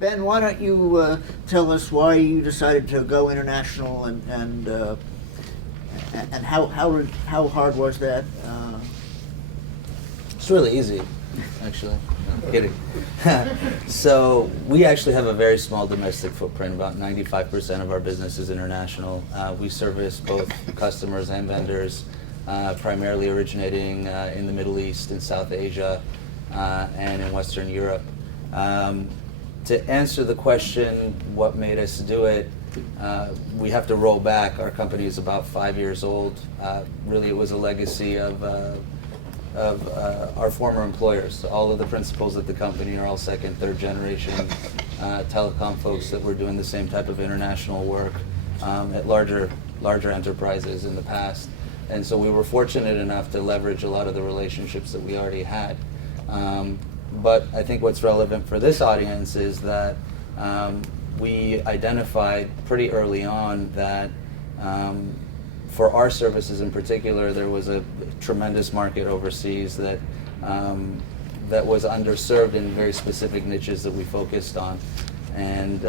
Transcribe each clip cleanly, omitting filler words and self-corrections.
Ben, why don't you tell us why you decided to go international and how hard was that? It's really easy, actually. No, I'm kidding. So we actually have a very small domestic footprint. About 95% of our business is international. We service both customers and vendors, primarily originating in the Middle East and South Asia and in Western Europe. To answer the question, what made us do it, we have to roll back. Our company is about 5 years old. Really, it was a legacy of our former employers. All of the principals at the company are all second, third generation telecom folks that were doing the same type of international work at larger enterprises in the past. And so we were fortunate enough to leverage a lot of the relationships that we already had. But I think what's relevant for this audience is that we identified pretty early on that for our services in particular, there was a tremendous market overseas that that was underserved in very specific niches that we focused on. And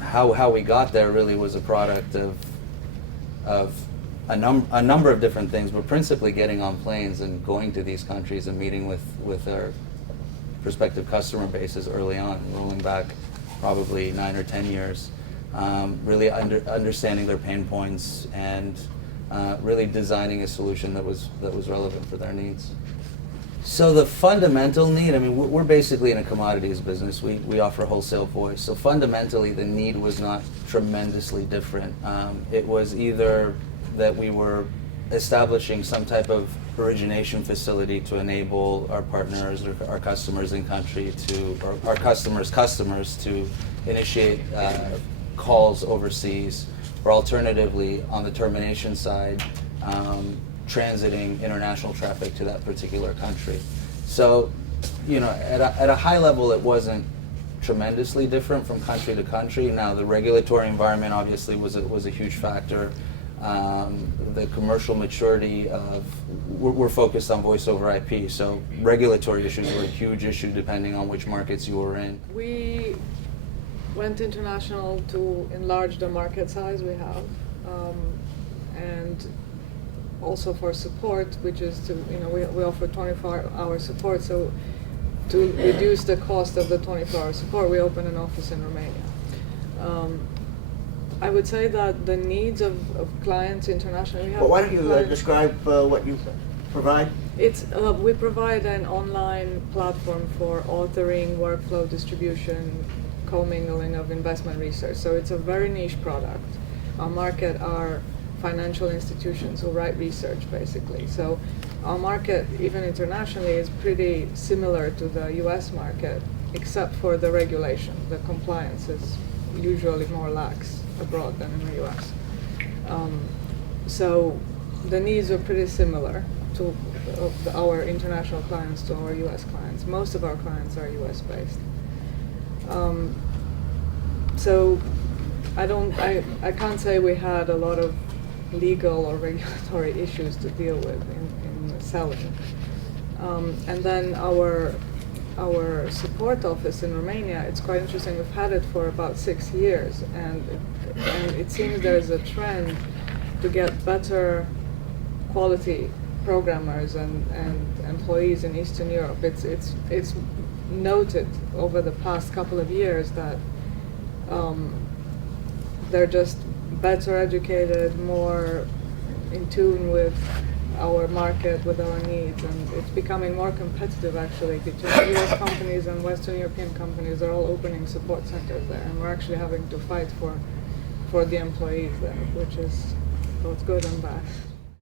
how we got there really was a product of a number of different things, but principally getting on planes and going to these countries and meeting with our prospective customer bases early on, rolling back probably 9 or 10 years, really understanding their pain points and really designing a solution that was relevant for their needs. So the fundamental need, I mean, we're basically in a commodities business. We offer wholesale voice. So fundamentally, the need was not tremendously different. It was either that we were establishing some type of origination facility to enable our partners or our customers in country to, or our customers' customers to initiate calls overseas, or alternatively, on the termination side, transiting international traffic to that particular country. So, you know, at a high level, it wasn't tremendously different from country to country. Now, the regulatory environment obviously was a huge factor. The commercial maturity of, we're focused on voice over IP, so regulatory issues were a huge issue depending on which markets you were in. We went international to enlarge the market size we have, and also for support, which is to, you know, we offer 24-hour support, so to reduce the cost of the 24-hour support, we opened an office in Romania. I would say that the needs of clients internationally, we have. Well, why don't you describe what you provide? It's we provide an online platform for authoring, workflow distribution, commingling of investment research. So it's a very niche product. Our market are financial institutions who write research, basically. So our market, even internationally, is pretty similar to the US market, except for the regulation. The compliance is usually more lax abroad than in the US. So the needs are pretty similar to our international clients to our US clients. Most of our clients are US based. So I can't say we had a lot of legal or regulatory issues to deal with in selling. And then our support office in Romania, it's quite interesting. We've had it for about 6 years, and it seems there's a trend to get better quality programmers and employees in Eastern Europe. It's noted over the past couple of years that they're just better educated, more in tune with our market, with our needs, and it's becoming more competitive actually between US companies and Western European companies. They're all opening support centers there, and we're actually having to fight for the employees there, which is both good and bad.